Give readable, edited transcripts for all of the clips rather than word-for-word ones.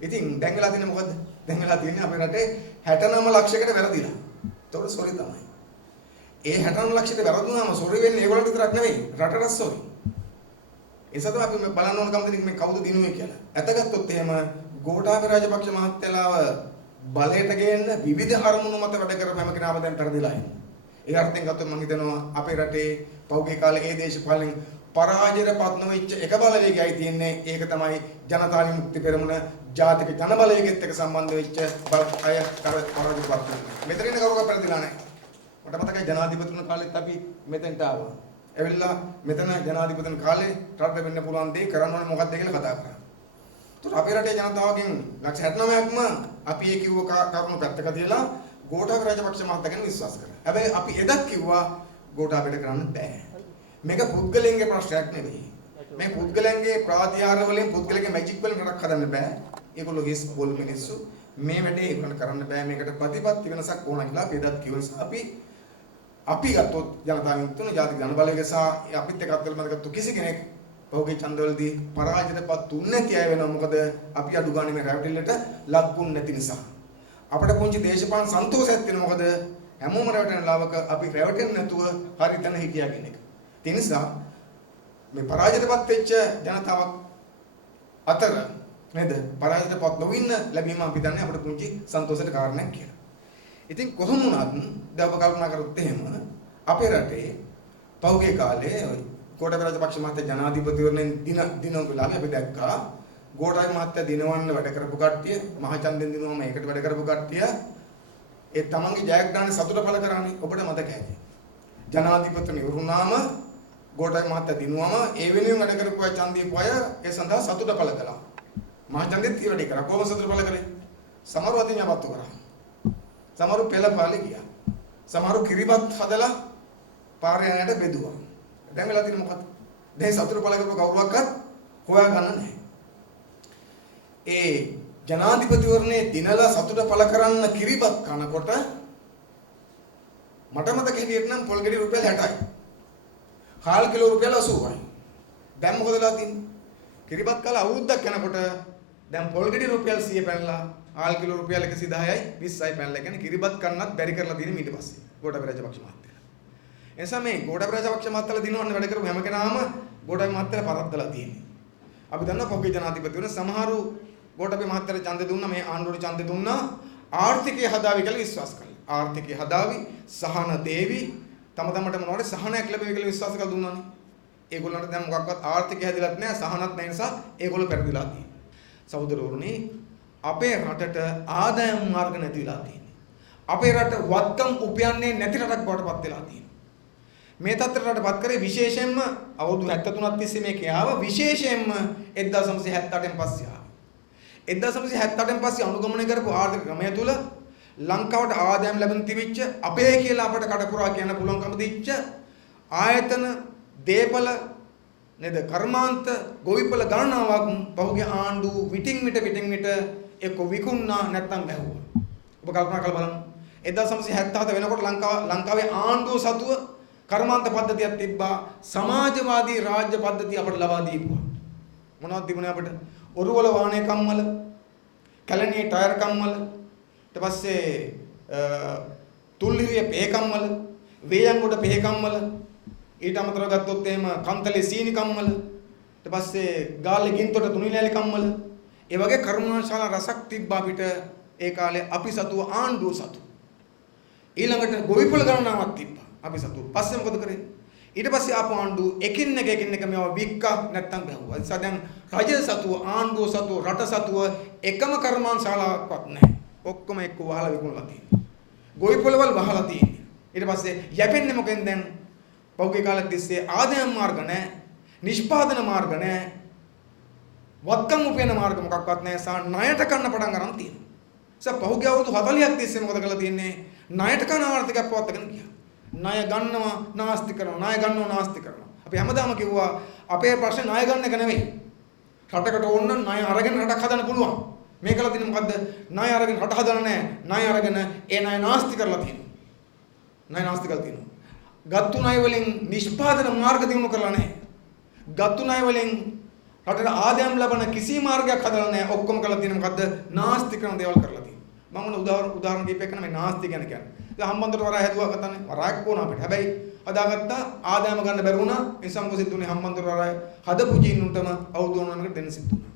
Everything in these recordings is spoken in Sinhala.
ඉතින් දැන් වෙලා තියෙන්නේ මොකද්ද? දැන් වෙලා තියෙන්නේ අපේ රටේ 69 ලක්ෂයකට වැරදිලා. ඒතකොට සොරි තමයි. ඒ 69 ලක්ෂයට වැරදුනාම සොරි වෙන්නේ ඒගොල්ලන්ට විතරක් නෙවෙයි රටට සොරි. ඒසත අපි බලන්න ඕන කම දෙන්නේ මේ කවුද දිනුවේ කියලා. ඇතගත්තොත් එහෙම ගෝඨාභය රාජපක්ෂ මහත්තයලාව බලයට ගේන්න විවිධ අරමුණු මත වැඩ කරපු හැම කෙනාම දැන් පෙරදිලා ඉන්නේ. ඒ අර්ථයෙන් ගත්තොත් මම හිතනවා අපේ රටේ පෞද්ගලික කාලේ ඒ දේශපාලන පරාජයට පත් නොවෙච්ච එක බලවේගයයි තියෙන්නේ. ඒක තමයි ජනතා විමුක්ති පෙරමුණ ජාතික ජන බලවේගයත් එක්ක සම්බන්ධ වෙච්ච අය පරාජයට පත් වෙනවා. මෙතන ඉන්න කවුරුකක් පෙරදිලා නැහැ. මට මතකයි ජනාධිපතිතුමා කාලෙත් අපි මෙතෙන්ට ආවා. ඇවිල්ලා මෙතන ජනාධිපතිතුමා කාලේ රටට වෙන්න පුළුවන් දේ කරන්න ඕනේ මොකක්ද කියලා කතා කරා. ඒත් අපේ රටේ ජනතාවගෙන් ලක්ෂ 69ක්ම අපි ඒ කිව්ව කරුණු පැත්තක තියලා ගෝඨාභය රාජපක්ෂ මහත්තයා ගැන විශ්වාස කරා. හැබැයි අපි එදත් කිව්වා ගෝඨාභයට කරන්න බෑ. මේක පුද්ගලයන්ගේ ප්‍රශ්නයක් නෙවෙයි. මේ පුද්ගලයන්ගේ ප්‍රාතිහාර වලින් පුද්ගලගේ මැජික් වලින් රටක් හදන්න බෑ. ඒගොල්ලෝ හිස් බොල් මිනිස්සු. මේ වැඩේ ඒගොල්ලන් කරන්න බෑ. මේකට ප්‍රතිපත්ති වෙනසක් ඕන කියලා අපි එදත් කිව්ව නිසා අපි ගත්තොත් ජනතා විමුක්තිය ජාතික ජන බලවේගය සහ අපිත් එක්ක අත්වල මතකතු කිසි කෙනෙක් පහුගිය ඡන්දවලදී පරාජයටපත් උන්නේ නැති අය වෙනවා. මොකද අපි අඩු ගානේ මේ රැවටිල්ලට ලක්ුන් නැති නිසා. අපිට පුංචි දේශපාලන සන්තෝෂයක් තියෙනවා. මොකද හැමෝම රැවටෙන ලාවක අපි රැවටෙන්නේ නැතුව හරි තැන හිටියා කියන එක. ඒ නිසා මේ පරාජයටපත් වෙච්ච ජනතාවක් අතර නේද පරාජයටපත් නොවින්න ලැබීම අපි දන්නේ අපිට පුංචි සන්තෝෂයට කාරණයක් කියලා. ඉතින් කොහොම වුණත් දැන් ඔබ කල්පනා කරොත් එහෙම අපේ රටේ පෞගේ කාලේ ගෝඨාභය රාජපක්ෂ මහත්තයා ජනාධිපතිවරණයෙන් දින වෙලාවේ අපි දැක්කා ගෝඨාභය මහත්තයා දිනවන්න වැඩ කරපු කට්ටිය මහචන්දෙන් දිනුවම ඒකට වැඩ කරපු කට්ටිය ඒ තමන්ගේ ජයග්‍රහණ සතුට පළ කරන්නේ ඔබට මතක ඇති. ජනාධිපතිතුමනි වුණාම ගෝඨාභය මහත්තයා දිනුවම ඒ වෙනුවෙන් වැඩ කරපු අය ඡන්දීපු අය ඒ සඳහා සතුට පළ කළා. මහචන්දෙත් ඒ වැඩේ කරා. කොහොම සතුට පළ කළේ? සමහරව අධිඥාපත්තු කරා. සමහරු පෙළපාලේ ගියා. සමහරු කිරිබත් හදලා පාරේ යනට බෙදුවා. දැන් වෙලා තියෙන්නේ මොකද්ද? දැන් සතුට පළ කරපු කවුරුවක්වත් හොයා ගන්න නැහැ. ඒ ජනාධිපතිවරණේ දිනලා සතුට පළ කරන්න කිරිබත් කනකොට මට මතක හිටියට නම් පොල් ගෙඩි රුපියල් 60යි. හාල් කිලෝ රුපියල් 80යි. දැන් මොකද වෙලා තියෙන්නේ? කිරිබත් කාලා අවුරුද්දක් යනකොට දැන් පොල් ගෙඩි රුපියල් 100 පැනලා හාල් කිලෝ රුපියල් 110යි 20යි පැනලා. කියන්නේ කිරිබත් කන්නත් බැරි කරලා තියෙන ඊට පස්සේ ගෝඨාභය රාජපක්ෂ මහත්තයා. එනිසා මේ ගෝඨාභය රාජපක්ෂ මහත්තයලා දිනවන්න වැඩ කරපු හැම කෙනාම ගෝඨාභය මහත්තයලා පරද්දලා තියෙන්නේ. අපි දන්නවා පොගේ ජනාධිපතිවරු සමහරු ගෝඨාභය මහත්තයලා ඡන්දෙ දුන්නා මේ ආණ්ඩුවට ඡන්දෙ දුන්නා ආර්ථිකය හදාවි කියලා විශ්වාස කළා. ආර්ථිකය හදාවි සහන දේවි තම තමට මොනවද සහනයක් ලැබෙවි කියලා විශ්වාස කරලා දුන්නානේ. ඒගොල්ලන්ට දැන් මොකක්වත් ආර්ථිකය හැදිලත් නැහැ සහනත් නැහැ නිසා ඒගොල්ලෝ පෙරදිලා තියෙනවා. සහෝදරවරුනි අපේ රටට ආදායම් මාර්ග නැතිලා තියෙනවා. අපේ රට වත්කම් උපයන්නේ නැති රටක් බවට පත් වෙලා තියෙනවා. මේ තත්ත්වයටපත් කරේ විශේෂයෙන්ම අවුරුදු 73ක් තිස්සේ මේකේ ආව විශේෂයෙන්ම 1978න් පස්සේ ආවා. 1978න් පස්සේ අනුගමනය කරපු ආර්ථික ක්‍රමය තුල ලංකාවට ආදායම් ලැබෙන තිබිච්ච අපේ කියලා අපට කඩපුරා කියන්න පුළුවන්කම දීච්ච ආයතන දේපල නේද කර්මාන්ත ගොවිපළ ගණනාවක් පහුගිය ආණ්ඩුව විටින් විට එක්ක විකුණා නැත්නම් බැහුවා. ඔබ කල්පනා කරලා බලන්න. 1977 වෙනකොට ලංකාවේ ආණ්ඩුව සතුව කර්මාන්ත පද්ධතියක් තිබ්බා. සමාජවාදී රාජ්‍ය පද්ධතිය අපට ලබා දීපුවා. මොනවද තිබුණේ අපිට? ඔරුවල වාහනේ කම්මල, කැලණියේ ටයර් කම්මල, ඊට පස්සේ තුල්ලිරිය පේ කම්මල, වේයන්ගොඩ පේ කම්මල, ඊට අමතරව ගත්තොත් එහෙම කන්තලේ සීනි කම්මල, ඊට පස්සේ ගාල්ලේ ගින්තොට තුනිලෑලි කම්මල, ඒ වගේ කර්මාන්තශාලා රසක් තිබ්බා අපිට ඒ කාලේ අපි සතුව ආණ්ඩුව සතුව. ඊළඟට ගොවිපළ ගණනාවක් තිබ්බා අපි සතුව. පස්සේ මොකද කරේ? ඊට පස්සේ ආපු ආණ්ඩුව එකින් එක මේවා වික්කා නැත්තම් බැහුවා. ඒ නිසා දැන් රජය සතුව ආණ්ඩුව සතුව රට සතුව එකම කර්මාන්තශාලාවක්වත් නැහැ. ඔක්කොම එක්ක වහලා විකුණලා තියෙනවා. ගොවිපළවල් වහලා තියෙනවා. ඊට පස්සේ යැපෙන්නේ මොකෙන් දැන්? පෞගේ කාලෙත් තිස්සේ ආදායම් මාර්ග නැහැ, නිෂ්පාදන මාර්ග නැහැ, වත්කම් උපයන මාර්ග මොකක්වත් නැහැ. සා ණයට කන්න පටන් ගන්න තියෙනවා. සා පෞගේ අවුරුදු 40ක් තිස්සේ මොකද කරලා තියෙන්නේ? ණයට කන ආර්ථිකයක් පවත්වාගෙන ගියා. ණය ගන්නවා නාස්ති කරනවා, ණය ගන්නවා නාස්ති කරනවා. අපි හැමදාම කිව්වා අපේ ප්‍රශ්නේ ණය ගන්න එක නෙවෙයි. රටකට ඕන ණය අරගෙන රටක් හදන්න පුළුවන්. මේ කළා තියෙන්නේ මොකද්ද? ණය අරගෙන රට හදන්න නැහැ. ණය අරගෙන ඒ ණය නාස්ති කරලා තියෙනවා. ණය නාස්ති කරලා තියෙනවා. ගත්තු ණය වලින් නිෂ්පාදන මාර්ග දිනු කරලා නැහැ. ගත්තු ණය වලින් රටට ආදායම් ලබන කිසි මාර්ගයක් හදලා නැහැ. ඔක්කොම කරලා තියෙන මොකද්ද? නාස්ති කරන දේවල් කරලා තියෙනවා. මම උදාහරණ දීපේකන මේ නාස්ති ගැන කියන්නේ. දැන් හම්බන්තොට වරාය හැදුවා ගතන්නේ. වරායක් වුණ අපිට. හැබැයි හදාගත්තා ආදායම ගන්න බැරි වුණා. ඒ නිසා මොකද සිද්ධ වුනේ? හම්බන්තොට වරාය හදපු ජීන්නුන්ටම අවුරුදු 9කට දෙන්න සිද්ධ වුණා.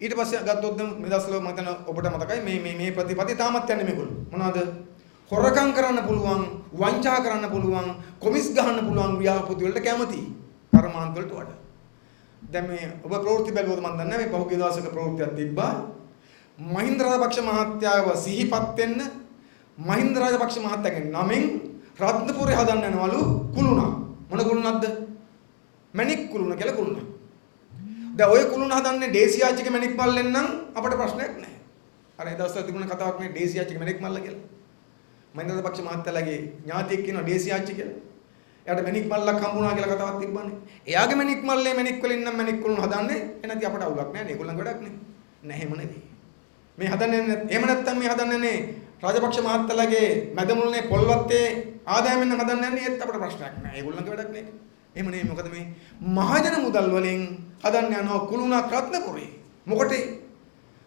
ඊට පස්සේ ගත්තොත් දැන් මේ දවස්වල මම හිතන ඔබට මතකයි මේ ප්‍රතිපත්ති තාමත් යන්නේ මේගොල්ලෝ. මොනවද? හොරකම් කරන්න පුළුවන්, වංචා කරන්න පුළුවන්, කොමිස් ගහන්න පුළුවන් ව්‍යාපෘති වලට කැමති. කර්මාන්ත වලට වඩා. දැන් මේ ඔබ ප්‍රවෘත්ති බැලුවොත් මම දන්නේ නැහැ මේ පහුගිය දවසක ප්‍රවෘත්තියක් තිබ්බා. මහින්ද රාජපක්ෂ මහත්තයාව සිහිපත් වෙන්න මහින්ද රාජපක්ෂ මහත්තයාගේ නමෙන් රත්නපුරේ හදන්න යනවලු කුළුණක්. මොන කුළුණක්ද? මැණික් කුළුණ කියලා කුළුණක්. දැන් ඔය කුළුණ හදන්නේ දේශියාච්චිගේ මැණික් මල්ලෙන් නම් අපිට ප්‍රශ්නයක් නැහැ. අර ඒ දවස්වල තිබුණ කතාවක් මේ දේශියාච්චිගේ මැණික් මල්ල කියලා. මහින්ද රාජපක්ෂ මහත්තයාගේ ඥාතියෙක් කියනවා දේශියාච්චි කියලා. එයාට මැණික් මල්ලක් හම්බුණා කියලා කතාවක් තිබ්බනේ. එයාගේ මැණික් මල්ලේ මැණික් වලින් නම් මැණික් කුළුණ හදන්නේ එනදී අපට අවුලක් නැහැ නේ. ඒගොල්ලන්ගේ වැඩක් නේ. නැහැ එහෙම නෙවෙයි. මේ හදන්නේ එහෙම නැත්තම් මේ හදන්නේ රාජපක්ෂ මහත්තයාගේ මැදමුල්නේ පොල්වත්තේ ආදායමෙන් හදන්නේ නැහැ ඒත් අපට ප්‍රශ්නයක් නැහැ. ඒගොල්ලන්ගේ වැඩක් නේ. එහෙම නෙවෙයි. මොකද මේ මහජන මුදල් වලින් හදන්න යනවා කුළුණක් රත්නපුරේ. මොකටේ?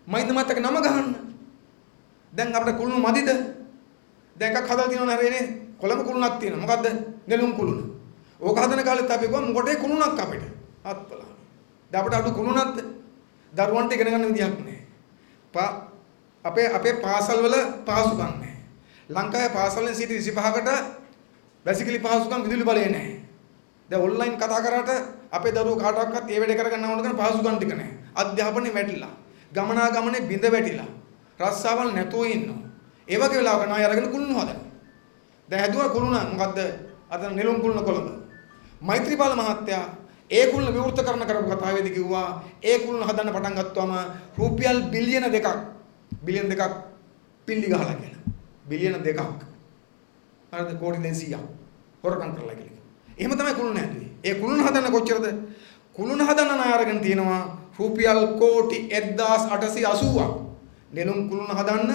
මහින්ද මහත්තයාගේ නම ගහන්න. දැන් අපිට කුළුණු මදිද? දැන් එකක් හදලා තියෙනවනේ හරියනේ. කොළඹ කුළුණක් තියෙනවා. මොකද්ද? නෙළුම් කුළුණ. ඕක හදන කාලෙත් අපි ගියා මොකටේ කුළුණක් අපිට. අත්පලා. දැන් අපිට අඩු කුළුණක්ද? දරුවන්ට ඉගෙන ගන්න විදියක් නැහැ. අපේ පාසල් වල පහසුකම් නැහැ. ලංකාවේ පාසල් වලින් 25කට වැසිකිලි පහසුකම් විදුලි බලය නැහැ. දැන් ඔන්ලයින් කතා කරාට අපේ දරුවෝ කාටවත් ඒ වැඩේ කරගන්න ඕන කරන පහසුකම් ටික නැහැ. අධ්‍යාපනයේ වැටිලා. ගමනාගමනේ බිඳ වැටිලා. රස්සාවල් නැතුව ඉන්නවා. ඒ වගේ වෙලාවක ණය අරගෙන කුළුණු හදනවා. දැන් හැදුවා කුළුණ මොකද්ද? අද නෙළුම් කුළුණ කොළඹ. මෛත්‍රීපාල මහත්තයා ඒ කුළුණ විවෘත කරන කරපු කතාවේදී කිව්වා ඒ කුළුණ හදන්න පටන් ගත්තාම රුපියල් බිලියන 2ක් පිල්ලි ගහලා කියලා. බිලියන 2ක්. හරිද? කෝටි 200ක් හොරකම් කරලා කියලා. එහෙම තමයි කුළුණ හැදුවේ. ඒ කුළුණ හදන්න කොච්චරද? කුළුණ හදන්න ණය අරගෙන තියෙනවා රුපියල් කෝටි 1880ක්. නෙළුම් කුළුණ හදන්න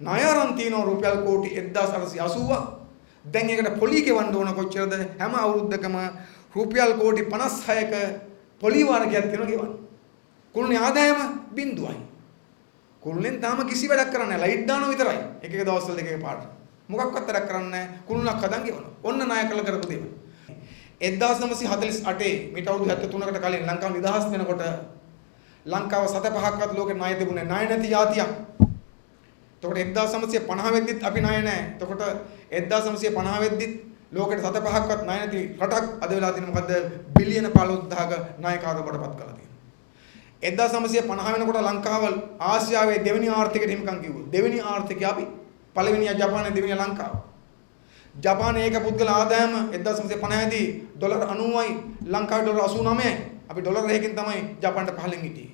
ණය අරන් තියෙනවා රුපියල් කෝටි 1880ක්. දැන් ඒකට පොලි ගෙවන්න ඕන කොච්චරද? හැම අවුරුද්දකම රුපියල් කෝටි 56ක පොලි වාරකයක් තියෙනවා ගෙවන්න. කුළුණේ ආදායම බිඳුවයි. කුළුණෙන් තාම කිසි වැඩක් කරන්නේ නැහැ. ලයිට් දානවා විතරයි. එක එක දවස්වල දෙක එක පාට. මොකක්වත් වැඩක් කරන්නේ නැහැ. කුළුණක් හදන් ගෙවනවා. ඔන්න ණය කළ කරපු දේවල්. 1948 මීට අවුරුදු 73කට කලින් ලංකාව නිදහස් වෙනකොට ලංකාව 7-5ක්වත් ලෝකේ ණය තිබුණේ ණය නැති જાතියක්. එතකොට 1950 වෙද්දිත් අපි ණය නැහැ. එතකොට 1950 වෙද්දිත් ලෝකෙට 7-5ක්වත් ණය නැති රටක් අද වෙලා තියෙන මොකද්ද? බිලියන 15000ක ණයකාරව බඩපත් කරලා තියෙනවා. 1950 වෙනකොට ලංකාව ආසියාවේ දෙවෙනි ආර්ථිකයට හිමිකම් කිව්වා. දෙවෙනි ආර්ථිකය අපි පළවෙනියා ජපානයේ දෙවෙනියා ලංකාව. ජපානයේ ඒක පුද්ගල ආදායම 1950 දී ඩොලර් 90යි ලංකාවේ ඩොලර් 89යි. අපි ඩොලර් එකකින් තමයි ජපානට පහලින් හිටියේ.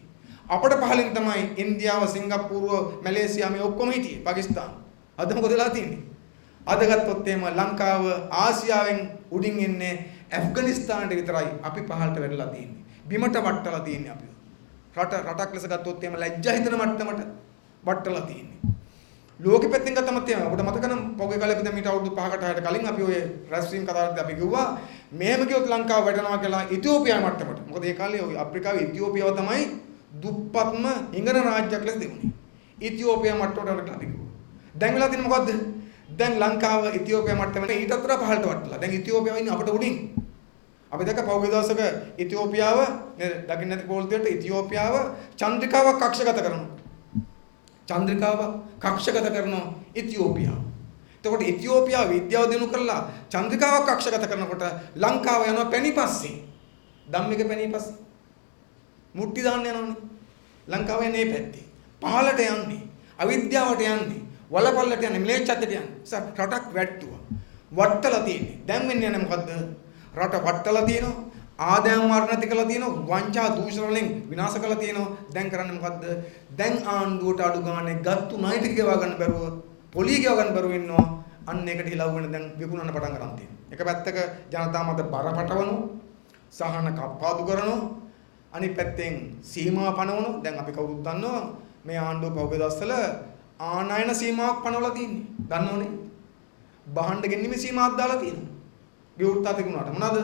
අපිට පහලින් තමයි ඉන්දියාව, සිංගප්පූරුව, මැලේසියා මේ ඔක්කොම හිටියේ. පාකිස්තාන. අද මොකද වෙලා තියෙන්නේ? අද ගත්තොත් එහෙම ලංකාව ආසියාවෙන් උඩින් එන්නේ ඇෆ්ගනිස්තානට විතරයි අපි පහළට වැටලා තියෙන්නේ. බිමට වට්ටලා තියෙන්නේ අපි. රටක් ලෙස ගත්තොත් එහෙම ලැජ්ජා හිතන මට්ටමට වට්ටලා තියෙන්නේ. ලෝකෙ පැත්තෙන් ගත්තම තියෙනවා. ඔබට මතක නම් පොගේ කාලේ අපි මීට අවුරුදු 5කට 6කට කලින් අපි ඔය රැස්වීම කතාවේදී අපි කිව්වා මෙහෙම කියොත් ලංකාව වැටෙනවා කියලා ඉතියෝපියා මට්ටමට. මොකද ඒ කාලේ ඔය අප්‍රිකාවේ ඉතියෝපියාව තමයි දුප්පත්ම ඉංගන රාජ්‍යයක් ලෙස තිබුණේ. ඉතියෝපියා මට්ටමට අරගෙන අපි කිව්වා. දැන් වෙලා තියෙන්නේ මොකද්ද? දැන් ලංකාව ඉතියෝපියා මට්ටමට ඊටත් වඩා පහළට වටලා. දැන් ඉතියෝපියාව ඉන්නේ අපිට උඩින්. අපි දැක්ක පහුගිය දවසක ඉතියෝපියාව නේද? දකින්න නැති පොල්තියට ඉතියෝපියාව චන්ද්‍රිකාවක් කක්ෂගත කරනවා. චන්ද්‍රිකාව කක්ෂගත කරනවා ඉතියෝපියාව. එතකොට ඉතියෝපියාව විද්‍යාව දිනු කරලා චන්ද්‍රිකාවක් කක්ෂගත කරනකොට ලංකාව යනවා පැණිපස්සේ. ධම්මික පැණිපස්සේ. මුට්ටි දාන්න යනවනේ. ලංකාව යන්නේ මේ පැත්තේ. පහළට යන්නේ. අවිද්‍යාවට යන්නේ. වලපල්ලට යන්නේ. මිලේච්ඡත්වයට යන්නේ. රටක් වැට්ටුවා. වට්ටලා තියෙන්නේ. දැන් වෙන්නේ නැහැ මොකද්ද? රට වට්ටලා තියෙනවා. ආදායම් මාර්ග නැති කරලා තියෙනවා. වංචා දූෂණ වලින් විනාශ කරලා තියෙනවා. දැන් කරන්නේ මොකද්ද? දැන් ආණ්ඩුවට අඩු ගානේ ගත්තු ණය ටික ගෙවා ගන්න බැරුව, පොලිය ගෙවා ගන්න බැරුව ඉන්නවා. අන්න ඒකට හිලව් වෙන දැන් විකුණන්න පටන් ගන්න තියෙනවා. එක පැත්තක ජනතාව මත බරපතවනවා. සහන කප්පාදු කරනවා. අනිත් පැත්තෙන් සීමා පනවනවා. දැන් අපි කවුරුත් දන්නවා මේ ආණ්ඩුව පහුගිය දවස්වල ආනයන සීමාවක් පනවලා තියෙන්නේ. දන්නවනේ. බහණ්ඩ ගෙන්නීමේ සීමාවක් දාලා තියෙනවා. විවෘත තිබුණාට මොනවාද?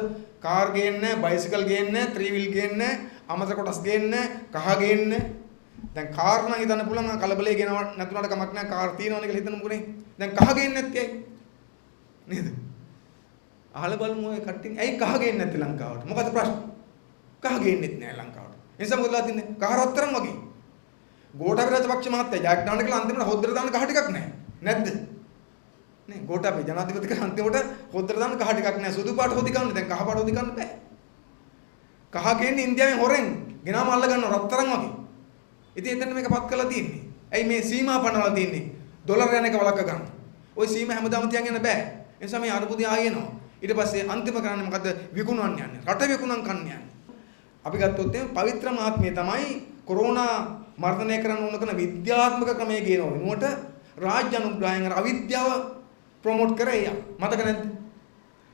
කාර් ගේන්නේ නැහැ, බයිසිකල් ගේන්නේ නැහැ, ත්‍රිවිල් ගේන්නේ නැහැ, අමතර කොටස් ගේන්නේ කහ ගේන්නේ. දැන් කාර් නම් හිතන්න පුළුවන් කලබලේ ගෙනව නැතුණාට කමක් නැහැ කාර් තියෙනවනේ කියලා හිතන්න මොකනේ. දැන් කහ ගේන්නේ නැත්තේ ඇයි? නේද? අහලා බලමු ඔය කට්ටිය. ඇයි කහ ගේන්නේ නැත්තේ ලංකාවට? මොකද ප්‍රශ්න? කහ ගේන්නෙත් නැහැ ලංකාවට. ඒ නිසා මොකද වෙලා තින්නේ? කහ රත්තරන් වගේ. ගෝඨාභය රාජපක්ෂ මහත්තයා ජයක් දාන්න කියලා අන්තිමට හොද්දට දාන්න කහ ටිකක් නැහැ. නැද්ද? නේ ගෝඨාභය ජනාධිපති කියලා අන්තිමට හොද්දට දාන්න කහ ටිකක් නැහැ. සුදු පාට හොදි ගන්න. දැන් කහ පාට හොදි ගන්න බෑ. කහ ගේන්නේ ඉන්දියාවෙන් හොරෙන් ගෙනාම අල්ල ගන්නවා රත්තරන් වගේ. ඉතින් එතන මේක පත් කරලා තියෙන්නේ. ඇයි මේ සීමා පනවලා තියෙන්නේ? ඩොලර් යන එක වළක්ව ගන්න. ওই සීමා හැමදාම තියන් යන්න බෑ. ඒ නිසා මේ අරුබුදිය ආයෙනවා. ඊට පස්සේ අන්තිම කරන්නේ මොකද? විකුණන්න යන්නේ. රට විකුණන් කන්න යන්නේ. අපි ගත්තොත් එimhe පවිත්‍ර මාත්මය තමයි කොරෝනා මර්ධනය කරන්න ඕන කරන විද්‍යාත්මක ක්‍රමයේ ගේනව වෙනුවට රාජ්‍ය අනුග්‍රහයෙන් අර අවිද්‍යාව ප්‍රොමෝට් කරේ. මතක නැද්ද?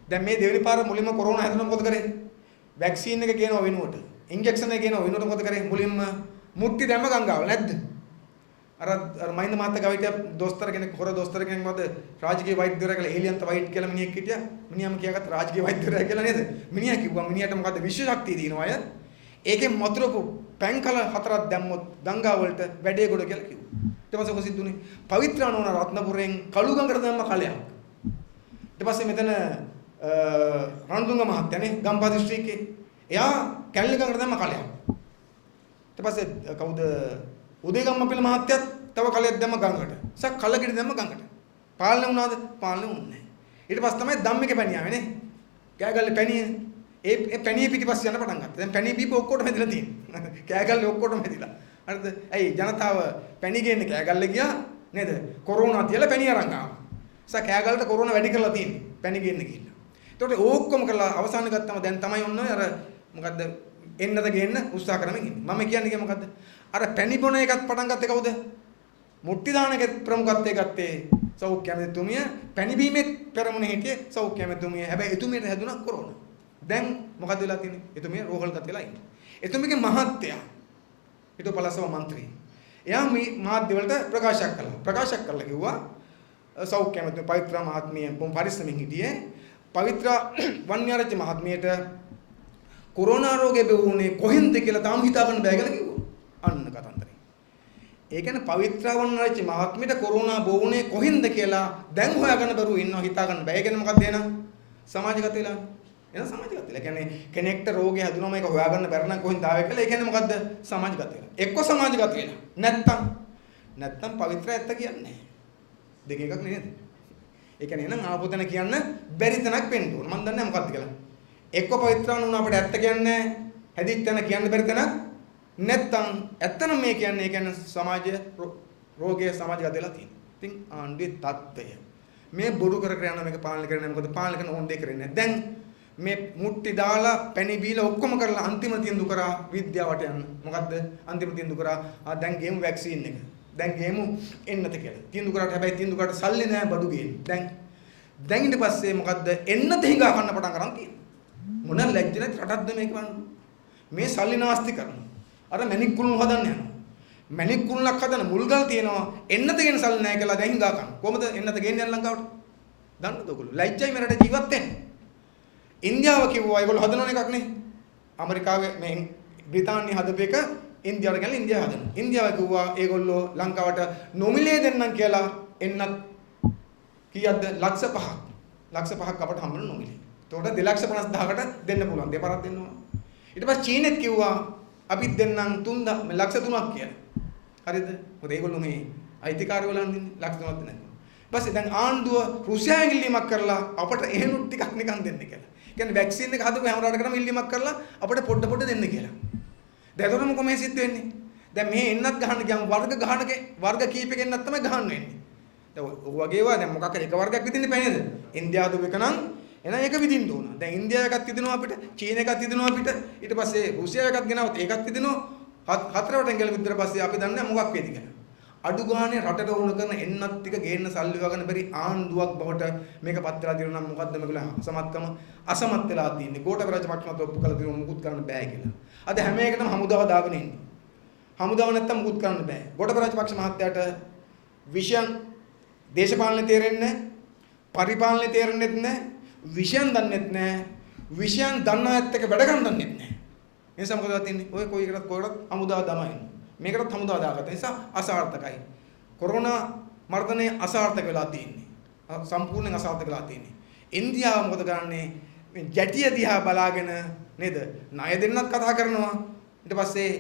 දැන් මේ දෙවෙනි පාර මුලින්ම කොරෝනා හැදුණා මොකද කරේ? වැක්සින් එක ගේනව වෙනුවට ඉන්ජෙක්ෂන් එක ගේනව වෙනුවට මොකද කරේ? මුලින්ම මුට්ටි දැම්ම ගංගාවල නැද්ද? අර මහින්ද මහත්තයා ගවිටිය දොස්තර කෙනෙක් හොර දොස්තර කෙනෙක් මොකද රාජකීය වෛද්‍යවරයා කියලා එලියන්ත වයිට් කියලා මිනිහෙක් හිටියා. මිනිහාම කියාගත්ත රාජකීය වෛද්‍යවරයා කියලා නේද? මිනිහා කිව්වා මිනිහට මොකද විශ්ව ශක්තිය දිනනවා අය. ඒකෙන් මතුරුපු පැන්කල හතරක් දැම්මොත් ගංගා වලට වැඩේ ගොඩ කියලා කිව්වා. ඊට පස්සේ කොහොමද සිද්ධුනේ? පවිත්‍ර නෝන රත්නපුරෙන් කළු ගඟට දැම්ම කලයක්. ඊට පස්සේ මෙතන රණදුංග මහත්තයානේ ගම්පහ දිස්ත්‍රික්කේ එයා කැලණි ගඟට දැම්ම කලයක්. ඊට පස්සේ කවුද උදේගම්මපිල මහත්තයත් තව කලයක් දැම්ම ගඟට. සක් කලකිරි දැම්ම ගඟට. පාලනය වුණාද? පාලනය වුණේ නැහැ. ඊට පස්සේ තමයි ධම්මික පැණියාවේ නේ. කෑගල්ලේ පැණිය. ඒ පැණිය පිටිපස්සේ යන පටන් ගත්තා. දැන් පැණිය බීප ඔක්කොටම හැදිලා තියෙනවා. කෑගල්ලේ ඔක්කොටම හැදිලා. හරිද? ඇයි ජනතාව පැණි ගේන්න කෑගල්ලේ ගියා නේද? කොරෝනා තියලා පැණිය අරන් ආවා. සක් කෑගල්ලට කොරෝනා වැඩි කරලා තියෙන්නේ. පැණි ගේන්න ගිහිල්ලා. ඒතකොට ඕක්කොම කරලා අවසාන ගත්තම දැන් තමයි ඔන්න අර මොකද්ද එන්නද ගේන්න උත්සාහ කරමින් ඉන්නේ. මම කියන්නේ මොකද්ද? අර පැණි බොන එකත් පටන් ගත්තේ කවුද? මුට්ටි දාන එක ප්‍රමුඛත්වයේ ගත්තේ සෞඛ්‍ය ඇමතිතුමිය. පැණි බීමේ පෙරමුණේ හිටියේ සෞඛ්‍ය ඇමතිතුමිය. හැබැයි එතුමියට හැදුනා කොරෝනා. දැන් මොකද වෙලා තියෙන්නේ? එතුමිය රෝහල්ගත වෙලා ඉන්නේ. එතුමියගේ මහත්තයා ඊට පළසව മന്ത്രി. එයා මේ මාධ්‍ය වලට ප්‍රකාශයක් කළා කිව්වා සෞඛ්‍ය ඇමතිතුමිය පවිත්‍ර මහත්මිය පරිස්සමින් හිටියේ. පවිත්‍ර වන්‍යාරච්චි මහත්මියට කොරෝනා රෝගේ බෙවුනේ කොහෙන්ද කියලා තාම හිතා ගන්න බෑ කියලා කිව්වා. අන්න කතන්දරේ. ඒ කියන්නේ පවිත්‍ර වන්‍යාරච්චි මහත්මියට කොරෝනා බොවුනේ කොහෙන්ද කියලා දැන් හොයාගන්න බැරුව ඉන්නවා හිතා ගන්න බෑ. ඒ කියන්නේ මොකක්ද එන සමාජගත වෙලා. එන සමාජගත වෙලා. කියන්නේ කෙනෙක්ට රෝගේ හැදුනම ඒක හොයාගන්න බැර නම් කොහෙන්ද ආවේ කියලා. ඒ කියන්නේ මොකද්ද? සමාජගත වෙලා. එක්ක සමාජගත වෙලා. නැත්තම් පවිත්‍ර ඇත්ත කියන්නේ. දෙක එකක් නේද? ඒ කියන්නේ එනං ආපොතන කියන්න බැරි තැනක් වෙන්න ඕන. මම දන්නේ නැහැ මොකක්ද කියලා. එක්ක පවිත්‍රාන වුණ අපිට ඇත්ත කියන්නේ හැදිච්ච තැන කියන්න බැරි තැනක් නැත්තම් ඇත්තනම් මේ කියන්නේ ඒ කියන්නේ සමාජය රෝගයේ සමාජගත වෙලා තියෙනවා. ඉතින් ආණ්ඩුවේ தত্ত্বය මේ බොරු කර කර යන මේක පාලනය කරන්නේ මොකද පාලනය කරන ඕන දෙයක් කරන්නේ නැහැ. දැන් මේ මුට්ටි දාලා පැණි බීලා ඔක්කොම කරලා අන්තිම තීන්දුව කරා විද්‍යාවට යන්න. මොකද්ද අන්තිම තීන්දුව කරා? දැන් ගේමු වැක්සින් එක. දැන් ගේමු එන්නත කියලා. තීන්දුව කරාට හැබැයි තීන්දුව කරාට සල්ලි නැහැ බඩු ගේන්නේ. දැන් ඊට පස්සේ මොකද්ද එන්නත හිඟා කන්න පටන් ගන්න තියෙනවා. මොන ලැජ්ජ නැති රටක්ද මේක වань. මේ සල්ලි නාස්ති කරනවා. අර මැණික් කුළුණු හදන්න යනවා. මැණික් කුළුණක් හදන මුල්ගල් තියෙනවා. එන්නත ගෙන සල්ලි නැහැ කියලා දැන් හිඟා කනවා. කොහමද එන්නත ගේන්නේ ලංකාවට? දන්නද ඔයගොල්ලෝ? ලැජ්ජයි මේ රට ජීවත් වෙන්න. ඉන්දියාව කිව්වා ඒගොල්ලෝ හදන එකක් නේ. ඇමරිකාවේ මේ බ්‍රිතාන්‍ය හදපු එක ඉන්දියාවට ගිහලා ඉන්දියාව හදනවා. ඉන්දියාව කිව්වා ඒගොල්ලෝ ලංකාවට නොමිලේ දෙන්නම් කියලා එන්නත් කීයක්ද? ලක්ෂ 5ක්. ලක්ෂ 5ක් අපට හම්බුන නොමිලේ. එතකොට 2,50,000කට දෙන්න පුළුවන්. දෙපාරක් දෙන්න ඕන. ඊට පස්සේ චීනෙත් කිව්වා අපිත් දෙන්නම් 3 ලක්ෂ 3ක් කියලා. හරිද? මොකද ඒගොල්ලෝ මේ අයිතිකාරයෝ වලන් දෙන්නේ ලක්ෂ 3ක් දෙන්න. ඊපස්සේ දැන් ආණ්ඩුව රුසියාවෙන් ඉල්ලීමක් කරලා අපට එහෙනුත් ටිකක් නිකන් දෙන්න කියලා. කියන්නේ වැක්සින් එක හදපු හැම රටකටම ඉල්ලීමක් කරලා අපිට පොඩ දෙන්න කියලා. දැන් ඒතරම කොහොමද සිද්ධ වෙන්නේ? දැන් මේ එන්නත් ගහන්න ගියාම වර්ග කීපයක එන්නත් තමයි ගහන්න වෙන්නේ. දැන් ඔය වගේ ඒවා දැන් මොකක් හරි එක වර්ගයක් විදින්න බෑ නේද? ඉන්දියාව දුක නම් එහෙනම් ඒක විදින්න ඕන. දැන් ඉන්දියාව එකක් විදිනවා අපිට, චීන එකක් විදිනවා අපිට. ඊට පස්සේ රුසියාව එකක් ගෙනවොත් ඒකක් විදිනවා. හතරවටෙන් ගිහලා විතර පස්සේ අපි දන්නේ මොකක් වේද කියලා. අඩු ගානේ රටට වුණ කරන එන්නත් ටික ගේන්න සල්ලි වගන්න බැරි ආණ්ඩුවක් බවට මේක පත් වෙලා තියෙනවා නම් මොකද්ද මේගොල්ලෝ අසමත් වෙලා තියෙන්නේ. ගෝඨාභය රාජපක්ෂමත් ඔප්පු කළා තියෙනවා මුකුත් කරන්න බෑ කියලා. අද හැම එකටම හමුදාව දාගෙන ඉන්නේ. හමුදාව නැත්තම් මුකුත් කරන්න බෑ. ගෝඨාභය රාජපක්ෂ මහත්තයාට විෂයන් දේශපාලනේ තේරෙන්නේ නැහැ. පරිපාලනේ තේරෙන්නේ නැහැ. විෂයන් දන්නෙත් නැහැ. විෂයන් දන්නා ඇත්ත එක වැඩ ගන්න දන්නෙත් නැහැ. නිසා මොකද වෙන්නේ? ඔය කොයි එකකට කොයකට හමුදා දමයින්. මේකටත් හමුදා දාගත්ත නිසා අසාර්ථකයි. කොරෝනා මර්ධනය අසාර්ථක වෙලා තියෙන්නේ. සම්පූර්ණයෙන් අසාර්ථක වෙලා තියෙන්නේ. ඉන්දියාව මොකද කරන්නේ? මේ ජැටිය දිහා බලාගෙන නේද? ණය දෙන්නත් කතා කරනවා. ඊට පස්සේ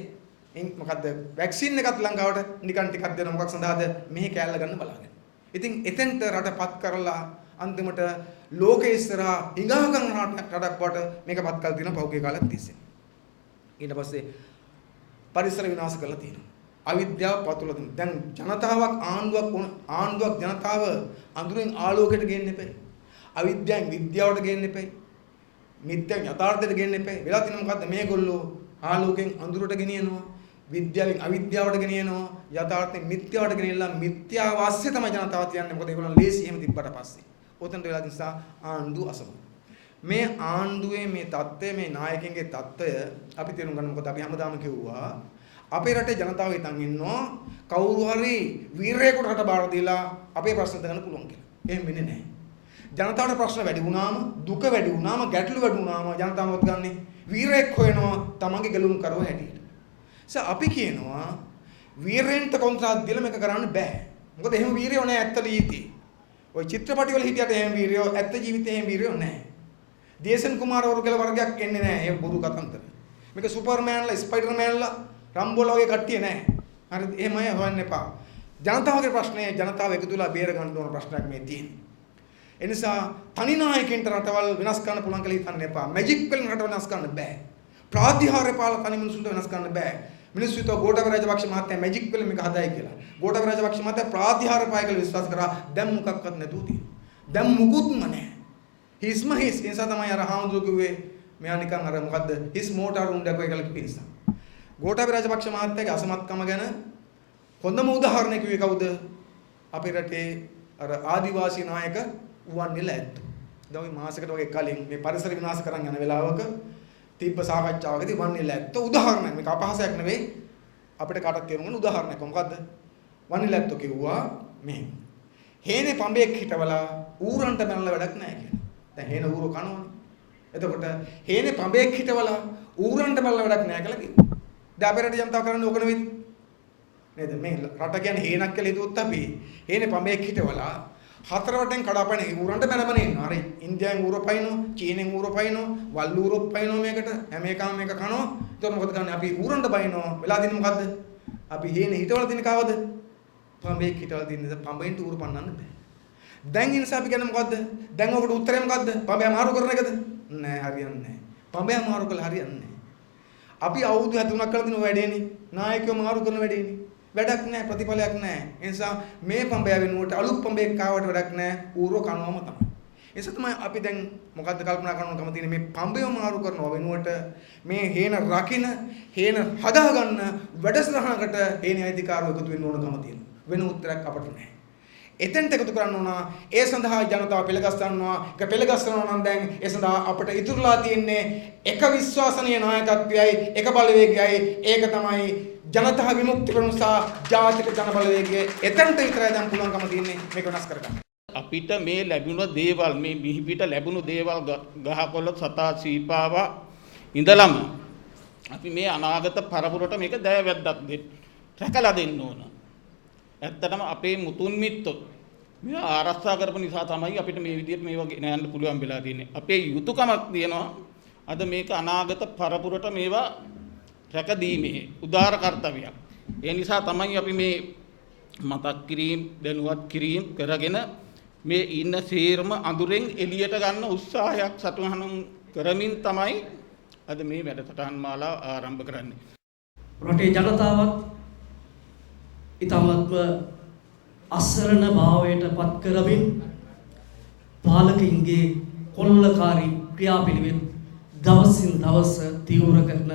මොකද්ද? වැක්සින් එකත් ලංකාවට නිකන් ටිකක් දෙන මොකක් සඳහාද? මෙහි කෑල්ල ගන්න බලාගෙන. ඉතින් එතෙන්ට රටපත් කරලා අන්තිමට ලෝකේ ඉස්සරහා හිඟාකම් රටක් වට මේකපත් කරලා තියෙන පෞද්ගලික කාලයක් තිස්සේ. ඊට පස්සේ පරිසර විනාශ කරලා තියෙනවා. අවිද්‍යාව පතුල දෙන. දැන් ජනතාවක් ආණ්ඩුවක් ජනතාව අඳුරෙන් ආලෝකයට ගේන්න එපා. අවිද්‍යාවෙන් විද්‍යාවට ගේන්න එපා. මිත්‍යා යථාර්ථයට ගේන්න එපා. වෙලා තියෙන මොකද්ද මේගොල්ලෝ ආලෝකයෙන් අඳුරට ගෙනියනවා. විද්‍යාවෙන් අවිද්‍යාවට ගෙනියනවා. යථාර්ථයෙන් මිත්‍යාවට ගෙනියලා මිත්‍යා වාස්‍ය තමයි ජනතාව තියන්නේ. මොකද ඒගොල්ලෝ ලේසි එහෙම තිබ්බට පස්සේ. ඔතනට වෙලා නිසා ආණ්ඩුව අසමයි. මේ ආණ්ඩුවේ මේ தত্ত্বය මේ නායකයන්ගේ தত্ত্বය අපි තේරුම් ගන්න. මොකද අපි හැමදාම කිව්වා අපේ රටේ ජනතාව හිතන් ඉන්නවා කවුරු හරි වීරයෙකුට රට බාර දීලා අපේ ප්‍රශ්න දාන්න පුළුවන් කියලා. එහෙම වෙන්නේ නැහැ. ජනතාවට ප්‍රශ්න වැඩි වුණාම දුක වැඩි වුණාම ගැටලු වැඩි වුණාම ජනතාව මොකද ගන්නෙ? වීරයෙක් හොයනවා තමන්ගේ ගැලුම් කරව හැටියට. අපි කියනවා වීරෙන්ට කොන්ත්‍රාත් දීලා මේක කරන්න බෑ. මොකද එහෙම වීරයෝ නැහැ ඇත්ත ජීවිතේ. ওই චිත්‍රපටි වල හිටියට එහෙම වීරයෝ ඇත්ත ජීවිතේ එහෙම වීරයෝ නැහැ. දේසන් කුමාරවරු කියලා වර්ගයක් එන්නේ නැහැ. ඒ බොරු කතන්දර. මේක සුපර්මෑන්ලා ස්පයිඩර්මෑන්ලා රම්බෝලා වගේ කට්ටිය නැහැ. හරි එහෙමයි හොයන්න එපා. ජනතාවගේ ප්‍රශ්නේ ජනතාව එකතු වෙලා බේර ගන්න ඕන ප්‍රශ්නයක් මේ තියෙන්නේ. ඒ නිසා තනි නායකයන්ට රටවල් වෙනස් කරන්න පුළුවන් කියලා හිතන්න එපා. මැජික් වලින් රට වෙනස් කරන්න බෑ. ප්‍රාතිහාර්ය පාල තනි මිනිසුන්ට වෙනස් කරන්න බෑ. මිනිස්සු හිතුවා ගෝඨාභය රාජපක්ෂ මහත්තයා මැජික් වලින් මේක හදායි කියලා. ගෝඨාභය රාජපක්ෂ මහත්තයා ප්‍රාතිහාර්ය පාය කියලා විශ්වාස කරා. දැන් මොකක්වත් නැතුව තියෙනවා. දැන් මුකුත්ම නැහැ. හිස්ම හිස්. ඒ නිසා තමයි අර හාමුදුරුවෝ කිව්වේ මෙයා නිකන් අර මොකද්ද හිස් මෝටාර උණ්ඩක් වගේ කියලා කිව්ව නිසා. ගෝඨාභය රාජපක්ෂ මහත්තයාගේ අසමත්කම ගැන හොඳම උදාහරණය කිව්වේ කවුද? අපේ රටේ අර ආදිවාසී නායක වන්නේ ලැද්දෝ. දැන් ওই මාසයකට වගේ කලින් මේ පරිසර විනාශ කරන් යන වෙලාවක තිබ්බ සාකච්ඡාවකදී වන්නේ ලැද්දෝ උදාහරණයක්. මේක අපහාසයක් නෙවෙයි. අපිට කාටත් තේරුම් ගන්න උදාහරණයක්. මොකද්ද? වන්නේ ලැද්දෝ කිව්වා මේ හේනේ පඹයක් හිටවලා ඌරන්ට බැනලා වැඩක් නැහැ කියලා. දැන් හේන ඌරෝ කනවනේ. එතකොට හේනේ පඹයක් හිටවලා ඌරන්ට බැනලා වැඩක් නැහැ කියලා කිව්වා. දැන් අපේ රටේ ජනතාව කරන්නේ ඕක නෙවෙයි. නේද? මේ රට කියන්නේ හේනක් කියලා හිතුවොත් අපි හේනේ පඹයක් හිටවලා හතර වටෙන් කඩාපැන ඌරන්ට බැනබන ඉන්නවා. හරි. ඉන්දියාවෙන් ඌරෝ පයින්නවා, චීනෙන් ඌරෝ පයින්නවා, වල් ඌරෝ පයින්නවා මේකට. හැම එකම මේක කනවා. එතකොට මොකද කරන්නේ? අපි ඌරන්ට බයින්නවා. වෙලා දින්නේ මොකද්ද? අපි හේනේ හිටවල දින්නේ කවද? පඹයක් හිටවල දින්නේ. පඹෙන්ට ඌරු පන්නන්න බෑ. දැන් ඉන්ස අපි කියන්නේ මොකද්ද? දැන් ඔකට උත්තරේ මොකද්ද? පඹය මාරු කරන එකද? නෑ හරියන්නේ නෑ. පඹය මාරු කළා හරියන්නේ නෑ. අපි අවුරුදු 73ක් කරලා දින වැඩේනේ. නායකයෝ මාරු කරන වැඩේනේ. වැඩක් නැහැ ප්‍රතිඵලයක් නැහැ. ඒ නිසා මේ පඹය වෙනුවට අලුත් පඹයක් කාවට වැඩක් නැහැ. ඌරෝ කනවම තමයි. ඒ නිසා තමයි අපි දැන් මොකද්ද කල්පනා කරනවකම තියෙන්නේ මේ පඹය මාරු කරනව වෙනුවට මේ හේන රකින්න හේන හදාගන්න වැඩසටහනකට හේනේ අයිතිකාරව එකතු වෙන්න ඕනකම තියෙනවා. වෙන උත්තරයක් අපට නැහැ. එතෙන්ට එකතු කරන්න ඕන. ඒ සඳහා ජනතාව පෙළගස්සනවා. ඒක පෙළගස්සනවා නම් දැන් ඒ සඳහා අපිට ඉතුරුලා තියෙන්නේ එක විශ්වාසනීය නායකත්වයයි එක බලවේගයයි. ඒක තමයි ජනතා විමුක්ති ප්‍රමුසා ජාතික ජන බලවේගයේ එතනට විතරයි දැන් පුළුවන්කම තියෙන්නේ මේක වෙනස් කරගන්න. අපිට මේ ලැබුණ දේවල් මේ බිහිපිට ලැබුණු දේවල් ගහකොළ සතා සීපාවා ඉඳලම අපි මේ අනාගත පරපුරට මේක දයවැද්දක් දෙන්න රැකලා දෙන්න ඕන. ඇත්තටම අපේ මුතුන් මිත්තෝ මේ ආරක්ෂා කරපු නිසා තමයි අපිට මේ විදිහට මේවා ගෙන යන්න පුළුවන් වෙලා තියෙන්නේ. අපේ යුතුයකමක් තියෙනවා අද මේක අනාගත පරපුරට මේවා රැකදීමේ උදාර කර්තව්‍යයක්. ඒ නිසා තමයි අපි මේ මතක් කිරීම දැනුවත් කිරීම කරගෙන මේ ඉන්න සේරම අඳුරෙන් එළියට ගන්න උත්සාහයක් සටහන් කරමින් තමයි අද මේ වැඩසටහන් මාලාව ආරම්භ කරන්නේ. රටේ ජනතාවත් ඊටමත්ම අසරණ භාවයට පත් කරමින් පාලකින්ගේ කොල්ලකාරී ක්‍රියාපිළිවෙල දවසින් දවස තීව්‍ර කරන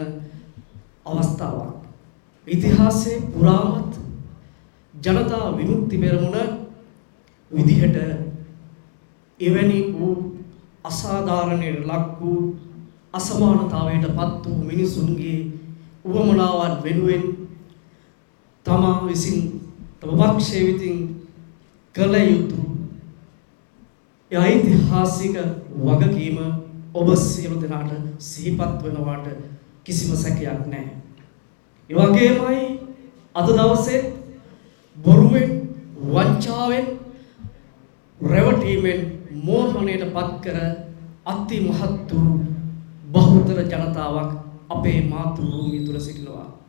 අවස්ථාවක්. ඉතිහාසයේ පුරාමත් ජනතා විමුක්ති පෙරමුණ විදිහට එවැනි වූ අසාධාරණයට ලක් වූ අසමානතාවයට පත් වූ මිනිසුන්ගේ උවමනාවන් වෙනුවෙන් තමා විසින් තම පක්ෂයේ විසින් කළ යුතු ඓතිහාසික වගකීම ඔබ සියලු දෙනාට සිහිපත් වෙනවාට කිසිම සැකයක් නැහැ. ඒ වගේමයි අද දවසේ බොරුවෙන් වංචාවෙන් රැවටීමෙන් මෝහණයට පත් කර අති මහත් වූ බහුතර ජනතාවක් අපේ මාතෘ භූමිය තුල සිටිනවා.